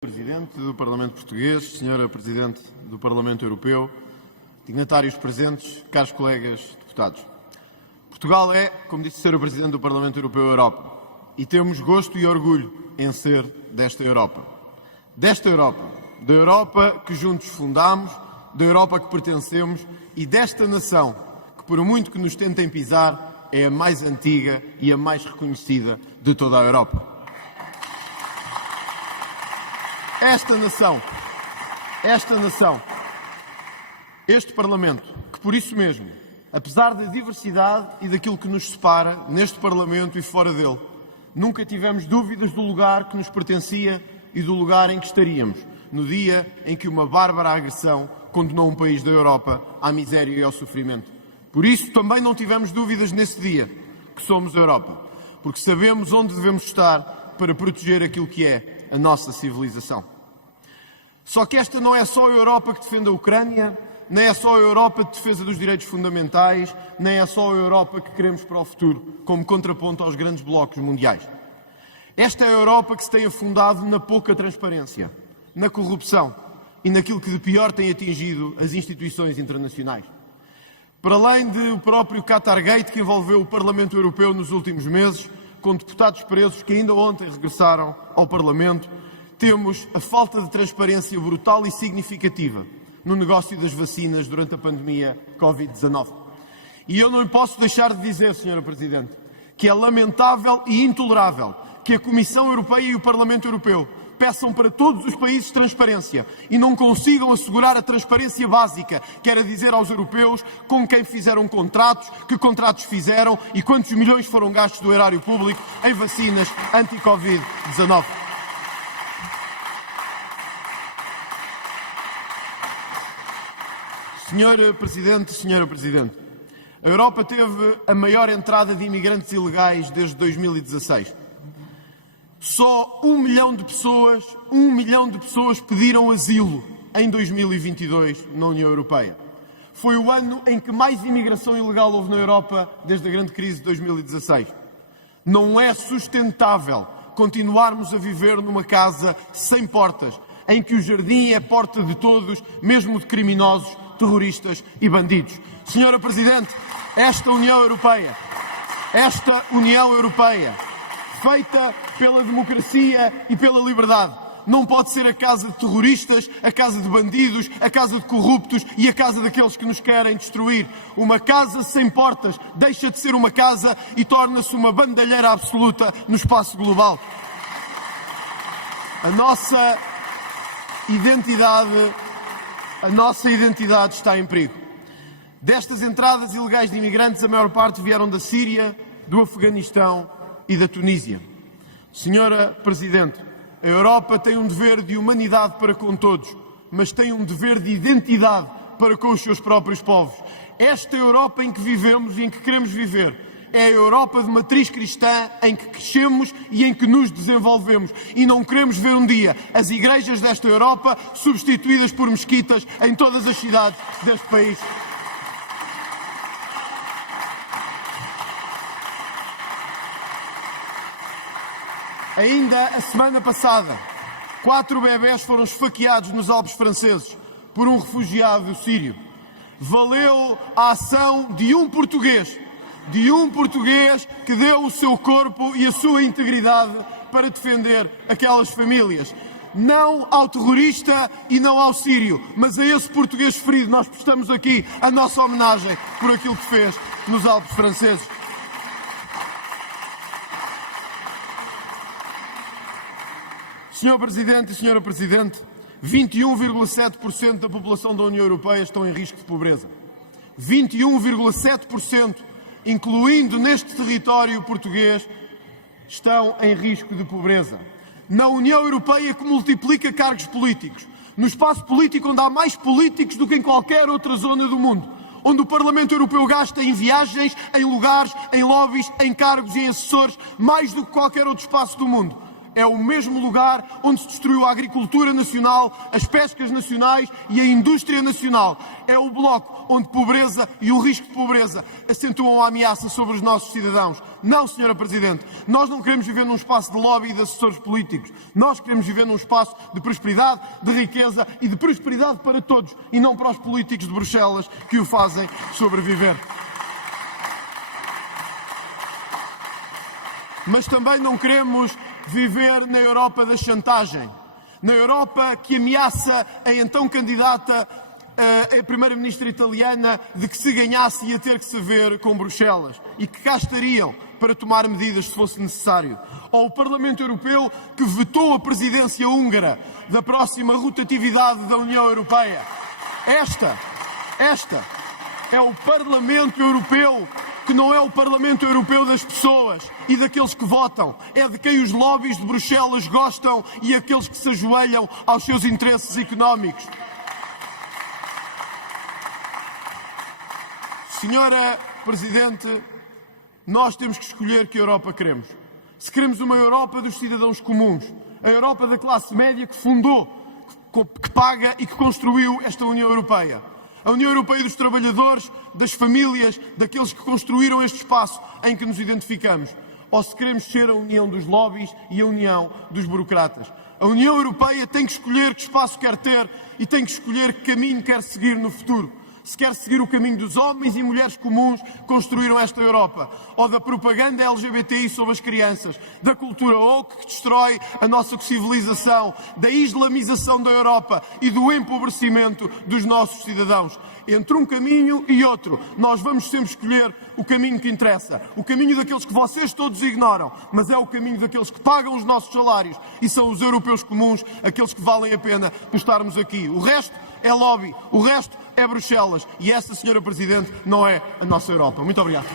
Presidente do Parlamento Português, Senhora Presidente do Parlamento Europeu, dignatários presentes, caros colegas deputados. Portugal é, como disse, ser o Presidente do Parlamento Europeu da Europa e temos gosto e orgulho em ser desta Europa. Desta Europa, da Europa que juntos fundámos, da Europa que pertencemos e desta nação que, por muito que nos tentem pisar, é a mais antiga e a mais reconhecida de toda a Europa. Esta nação, este Parlamento, que por isso mesmo, apesar da diversidade e daquilo que nos separa neste Parlamento e fora dele, nunca tivemos dúvidas do lugar que nos pertencia e do lugar em que estaríamos, no dia em que uma bárbara agressão condenou um país da Europa à miséria e ao sofrimento. Por isso também não tivemos dúvidas nesse dia que somos a Europa, porque sabemos onde devemos estar para proteger aquilo que é a nossa civilização. Só que esta não é só a Europa que defende a Ucrânia, nem é só a Europa de defesa dos direitos fundamentais, nem é só a Europa que queremos para o futuro, como contraponto aos grandes blocos mundiais. Esta é a Europa que se tem afundado na pouca transparência, na corrupção e naquilo que de pior tem atingido as instituições internacionais. Para além do próprio Qatargate, que envolveu o Parlamento Europeu nos últimos meses, com deputados presos que ainda ontem regressaram ao Parlamento, temos a falta de transparência brutal e significativa no negócio das vacinas durante a pandemia Covid-19. E eu não lhe posso deixar de dizer, Sra. Presidente, que é lamentável e intolerável que a Comissão Europeia e o Parlamento Europeu peçam para todos os países transparência e não consigam assegurar a transparência básica, que era dizer aos europeus com quem fizeram contratos, que contratos fizeram e quantos milhões foram gastos do erário público em vacinas anti-Covid-19. Senhora Presidente, a Europa teve a maior entrada de imigrantes ilegais desde 2016. Só 1 milhão de pessoas pediram asilo em 2022 na União Europeia. Foi o ano em que mais imigração ilegal houve na Europa desde a grande crise de 2016. Não é sustentável continuarmos a viver numa casa sem portas, em que o jardim é porta de todos, mesmo de criminosos, terroristas e bandidos. Senhora Presidente, esta União Europeia, feita pela democracia e pela liberdade, não pode ser a casa de terroristas, a casa de bandidos, a casa de corruptos e a casa daqueles que nos querem destruir. Uma casa sem portas deixa de ser uma casa e torna-se uma bandalheira absoluta no espaço global. A nossa identidade está em perigo. Destas entradas ilegais de imigrantes, a maior parte vieram da Síria, do Afeganistão e da Tunísia. Senhora Presidente, a Europa tem um dever de humanidade para com todos, mas tem um dever de identidade para com os seus próprios povos. Esta Europa em que vivemos e em que queremos viver é a Europa de matriz cristã em que crescemos e em que nos desenvolvemos. E não queremos ver um dia as igrejas desta Europa substituídas por mesquitas em todas as cidades deste país. Ainda a semana passada, 4 bebés foram esfaqueados nos Alpes franceses por um refugiado sírio. Valeu a ação de um português que deu o seu corpo e a sua integridade para defender aquelas famílias. Não ao terrorista e não ao sírio, mas a esse português ferido nós prestamos aqui a nossa homenagem por aquilo que fez nos Alpes franceses. Senhor Presidente e Senhora Presidente, 21,7% da população da União Europeia estão em risco de pobreza. 21,7%, incluindo neste território português, estão em risco de pobreza. Na União Europeia, que multiplica cargos políticos, no espaço político onde há mais políticos do que em qualquer outra zona do mundo, onde o Parlamento Europeu gasta em viagens, em lugares, em lobbies, em cargos e em assessores, mais do que qualquer outro espaço do mundo. É o mesmo lugar onde se destruiu a agricultura nacional, as pescas nacionais e a indústria nacional. É o bloco onde pobreza e o risco de pobreza acentuam a ameaça sobre os nossos cidadãos. Não, Sra. Presidente, nós não queremos viver num espaço de lobby e de assessores políticos. Nós queremos viver num espaço de prosperidade, de riqueza e de prosperidade para todos e não para os políticos de Bruxelas que o fazem sobreviver. Mas também não queremos viver na Europa da chantagem, na Europa que ameaça a então candidata a primeira-ministra italiana de que se ganhasse ia ter que se ver com Bruxelas e que cá estariam para tomar medidas se fosse necessário. Ou o Parlamento Europeu que vetou a presidência húngara da próxima rotatividade da União Europeia. Esta é o Parlamento Europeu que não é o Parlamento Europeu das pessoas e daqueles que votam. É de quem os lobbies de Bruxelas gostam e aqueles que se ajoelham aos seus interesses económicos. Senhora Presidente, nós temos que escolher que Europa queremos. Se queremos uma Europa dos cidadãos comuns, a Europa da classe média que fundou, que paga e que construiu esta União Europeia. A União Europeia dos trabalhadores, das famílias, daqueles que construíram este espaço em que nos identificamos. Ou se queremos ser a união dos lobbies e a união dos burocratas. A União Europeia tem que escolher que espaço quer ter e tem que escolher que caminho quer seguir no futuro. Se quer seguir o caminho dos homens e mulheres comuns que construíram esta Europa, ou da propaganda LGBTI sobre as crianças, da cultura woke que destrói a nossa civilização, da islamização da Europa e do empobrecimento dos nossos cidadãos. Entre um caminho e outro, nós vamos sempre escolher o caminho que interessa. O caminho daqueles que vocês todos ignoram, mas é o caminho daqueles que pagam os nossos salários e são os europeus comuns, aqueles que valem a pena por estarmos aqui. O resto é lobby, o resto é Bruxelas. E essa, Sra. Presidente, não é a nossa Europa. Muito obrigado.